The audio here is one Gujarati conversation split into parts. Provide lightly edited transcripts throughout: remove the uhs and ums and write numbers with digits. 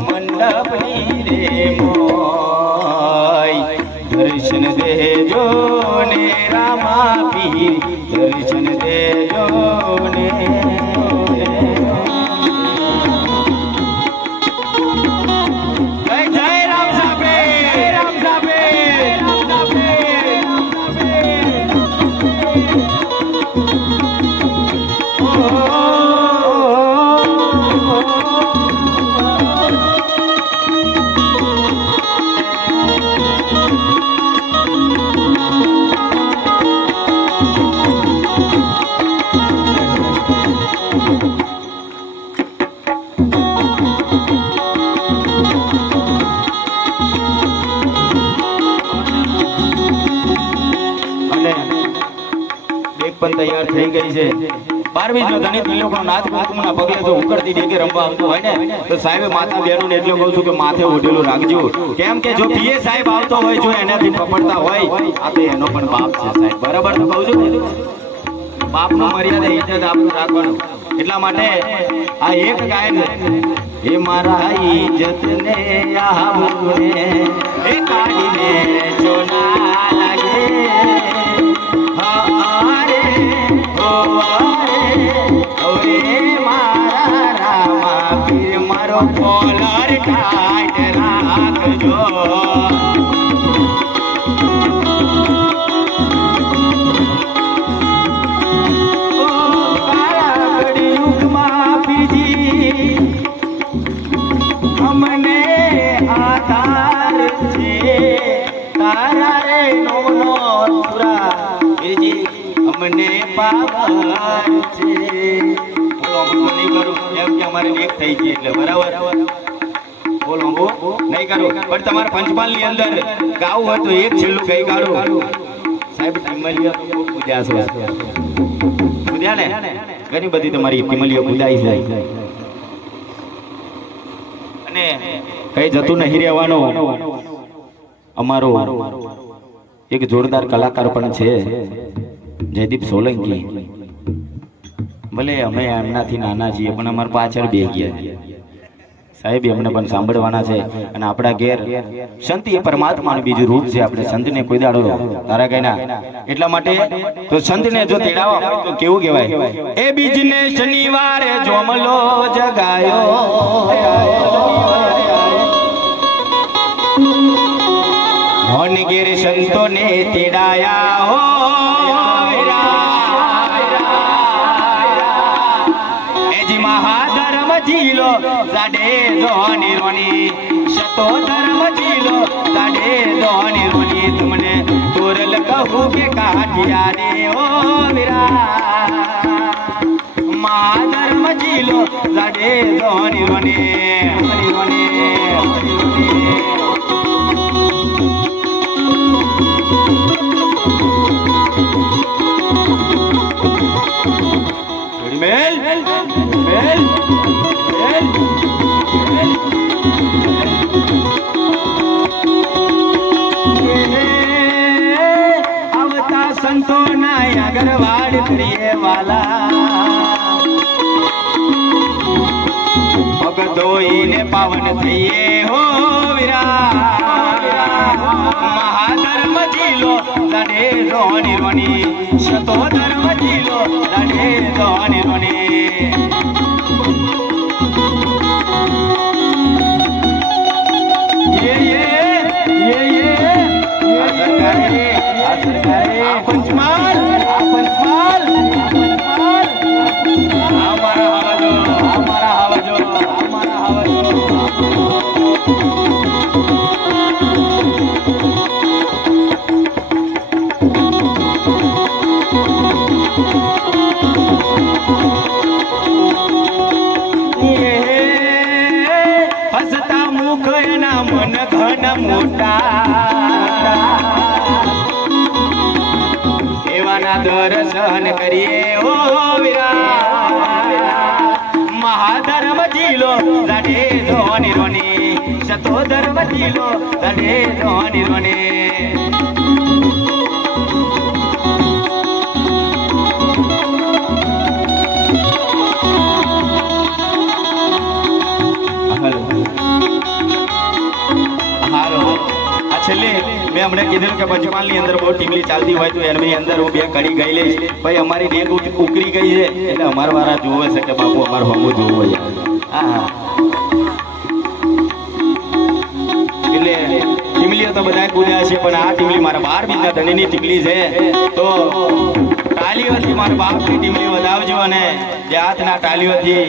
મંડપની રે મોય દર્શન દેજો ને રામા પીર દર્શન દેજો ને તૈયાર થઈ ગઈ છે 12મી જો ધનિક લોકોનો નાથ કુમના પગલે જો ઉકળતી ડેકે રમવા આવતો હોય ને તો સાહેબ માતા બેનું ને એટલું કહું છું કે માથે ઓઢેલું રાખજો કેમ કે જો પીએ સાહેબ આવતો હોય જો એનાથી પકડતા હોય આ તો એનો પણ બાપ છે સાહેબ બરાબર તો કહું છું બાપનો મર્યાદા ઇજ્જત આપણું રાખવાનું એટલા માટે આ એક ગાયન એ મારા ઇજ્જત ને આવું ને એ કાઢીને જો ના લાગે કોલર ટાઈટ રાખજો અમને આધાર છે તારા રે નો સુરા અમને પાવર છે નહીં કરું એમ કે અમારે એક થઈ ગઈ એટલે બરાબર બોલો નહીં કરું પણ તમારે પંચમહાલ ની અંદર ગાવું હોય તો એક છેલ્લું કઈ કાઢો સાહેબ પૂજ્યા ને ઘણી બધી તમારી કિમલીઓ પૂજાઈ છે અને કઈ જતું નહીં રહેવાનું અમારો એક જોરદાર કલાકાર પણ છે જયદીપ સોલંકી ભલે અમે એમનાથી નાના છીએ પણ અમારા પાછળ બે ગયા સાહેબ એમને પણ સાંભળવાના છે અને આપણા ઘેર સંત એ પરમાત્માનું બીજું રૂપ છે આપણે સંતને કોઈ દાડો તારા કઈના એટલા માટે તો સંતને જો તેડાવા હોય તો કેવું કહેવાય એ બીજને શનિવારે જોમલો જગાયો મોન ઘેર સંતોને તેડાયા હો મહાધર્મ જીલો સાડે જોની રોની શતો ધર્મ જીલો સાડે જોની રોની તમને તોરલ કહું કે કાઠિયા રે ઓ વીરા મહાધર્મ જીલો સાડે જોની રોની રોની મેલ આવતા સંતો ના અગરવાડ કરીએ વાલા ભગતોઈને પાવન થઈએ હો વીરા મહાધર્મ જીલો લડે રોની રોની શતો ધર્મ જીલો લડે રોની રોની પંચમહાલ અમારા હાવજો હસતા મુખ એના મન ઘન મોટા એવાના દર્શન કરીએ હો વીરા મહાધર્મ જીલો લડે જોની રોની શતો ધર્મ જીલો લડે જોની રોની છેલ્લે મેં હમણાં કીધું કે પંચમહાલની અંદર બહુ ટીમલી ચાલતી હોય તો એની અંદર હું બે કડી ગઈ લઈશ. ભાઈ અમારી ડેગ ઉકરી ગઈ છે એટલે અમારા વાળા જોવે છે કે બાપુ અમારું હમું જોવું યાર. હા એટલે ટીમલીઓ તો બધા કૂદ્યા છે પણ આ ટીમલી મારા 12 બીજના ધણીની ટીમલી છે તો તાલીઓથી મારા બાપની ટીમલી વધાવજો અને જે હાથના તાલીઓથી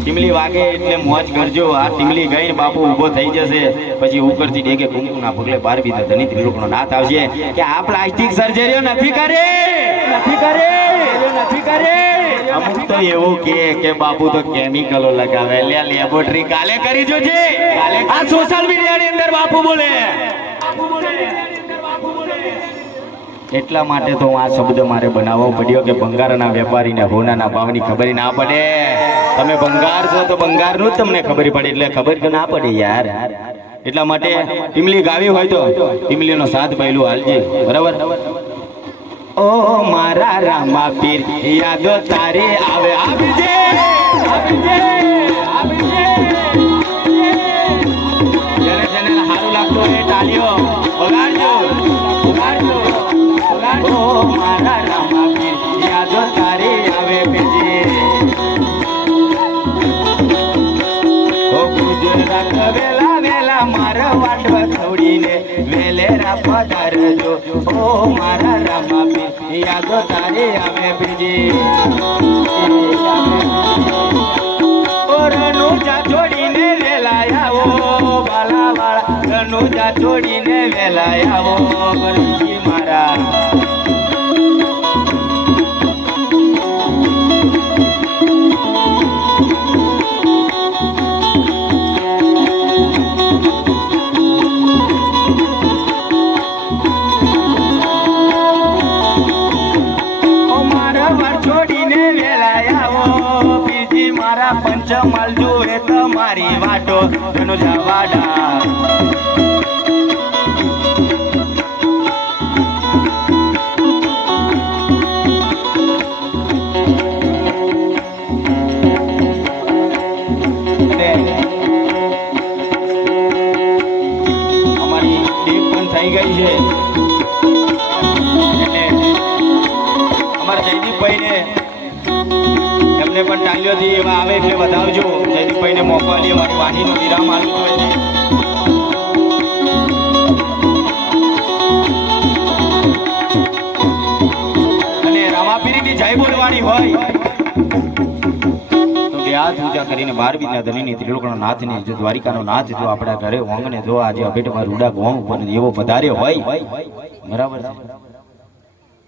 ટીમલી વાગે એટલે મોજ કરજો. આ ટીમલી ગઈને બાપુ ઊભો થઈ જશે પછી ઉપરથી ડેગે કુમકુના પગલે 12 બીજના ધણી ત્રિલોકનો નાથ આવશે કે આ પ્લાસ્ટિક સર્જરીઓ નથી કરે. અમુક તો એવું કે બાપુ તો કેમિકલો લગાવે લે લેબોરેટરી કાલે કરી જોજે. આ સોશિયલ મીડિયાની અંદર બાપુ બોલે એટલા માટે તો આ શબ્દ મારે બનાવવો પડ્યો કે ભંગારના વેપારીને હોનાના ભાવની ખબર ના પડે. તમે ભંગાર છો તો ભંગારનું જ તમને ખબર પડે એટલે ખબર કે ના પડે યાર. એટલા માટે ટીમલી ગાવી હોય તો ટીમલીનો સાથ પહેલું હાલજે બરાબર. ઓ મારા રામા પીર યાદો તારે આવે આવજે જેને સારું લાગતું હોય તાળીઓ વગાડજો. ઓ મારા રામા પીર યાદો તારે આવે બેજે. ઓ ગુજરાત વેલા વેલા મારા વાટવા છોડીને વેલેરા પધારજો. ઓ મારા રામા પીર યાદો તારે આવે બેજે. ઓ રનુજા છોડીને વેલા આવો બાલા વાળા રનુજા છોડીને વેલા આવો ગરજી મારા. પંચમહાલ જુએ તમારી વાટો રનુજા વાડા. અમારી ટીમ પણ થઈ ગઈ છે એટલે અમારા જયદીપભાઈને એમને પણ તાલીઓથી એવા આવે એટલે વધાવજો. જયદીપભાઈને મોકો આપી અમારી વાણીનો વિરામ આલું છું. અને રામાપીરીની જય બોલવાની હોય તો બે હાથ ઊંચા કરીને 12 બીજના ધણીની ત્રિલોકનો નાથને જો દ્વારિકાનો નાથ જો આપણા ઘરે ઓંગને જો આજે અભેટમાં રૂડા ગોમ ઉપર એવો પધાર્યો હોય બરાબર છે.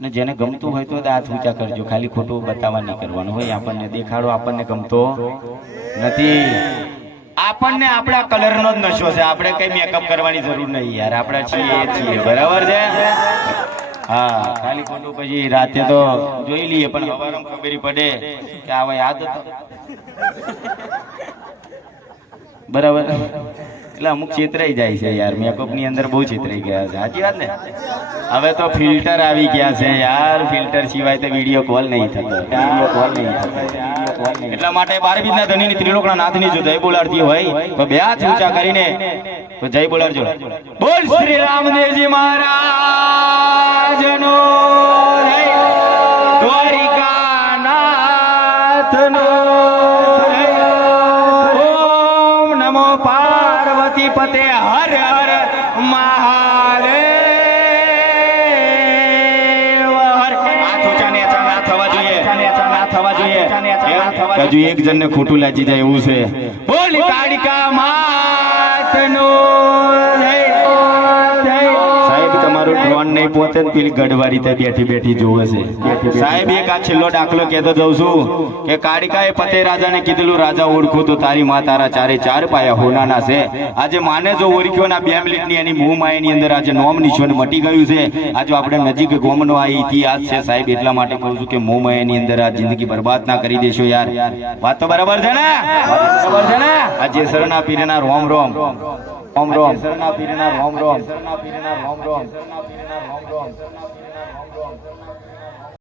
ને જેને ગમતું હોય તો હાથ ઊંચા કરજો. ખાલી ખોટું બતાવવા નહીં કરવાનું હોય. આપણને દેખાડો આપણને ગમતો નથી. આપણને આપણા કલરનો જ નશો છે. આપણે કઈ મેકઅપ કરવાની જરૂર નહીં યાર. આપણે છીએ બરાબર છે. હા ખાલી ખોટું પછી રાતે તો જોઈ લઈએ પણ સવારમાં ખબર પડે કે આવા યાદ હતો બરાબર. એટલે અમુક છેતરાઈ જાય છે યાર. મેકઅપ ની અંદર બહુ છેતરાઈ ગયા છે. સાચી વાત ને. હવે તો ફિલ્ટર આવી ગયા છે યાર. ફિલ્ટર સિવાય તો વિડીયો કોલ નહીં થતો. એટલા માટે 12 બીજના ધણીની ત્રિલોકના નાથની જો જય બોલાડતી હોય તો બે હાથ ઊંચા કરીને તો જય બોલાડજો. બોલ શ્રી રામદેવજી મહારાજનો દ્વારિકા નાથનો ઓમ નમો પાર્વતી પતે હર હર મહાદેવ હર. હાથ ઊંચા નીચા ના થવા જોઈએ. હજુ એક જણને ખોટું લાગી જાય એવું છે. બોલ કાળિકા માતનો સાહેબ તમારું ડ્રોન નહીં પોતે પેલી ગઢવારી બેઠી બેઠી જોવે છે સાહેબ. એક આ છેલ્લો દાખલો કહેતો જઉં છું કે કાળિકાએ પતે રાજાને કીધેલું રાજા ઓળખું તો તારી માં તારા ચારે ચાર પાયા હોનાના છે. આજે માને જો ઓળખ્યો ના 2 મિનિટની એની મોહ માયાની અંદર આજે નોમ નિશાન મટી ગયું છે. આજે આપણે નજીક ગોમનો આ ઇતિહાસ છે સાહેબ. એટલા માટે કહું છું કે મોહ માયાની અંદર આ જિંદગી બરબાદ ના કરી દેશો યાર. વાત તો બરાબર છે ને. બરાબર છે ને. આજે શરણા પીરના રોમ રોમ રોમ રોમ શરણા પીરના રોમ રોમ શરણા પીરના રોમ રોમ શરણા પીરના રોમ રોમ શરણા પીરના રોમ રોમ.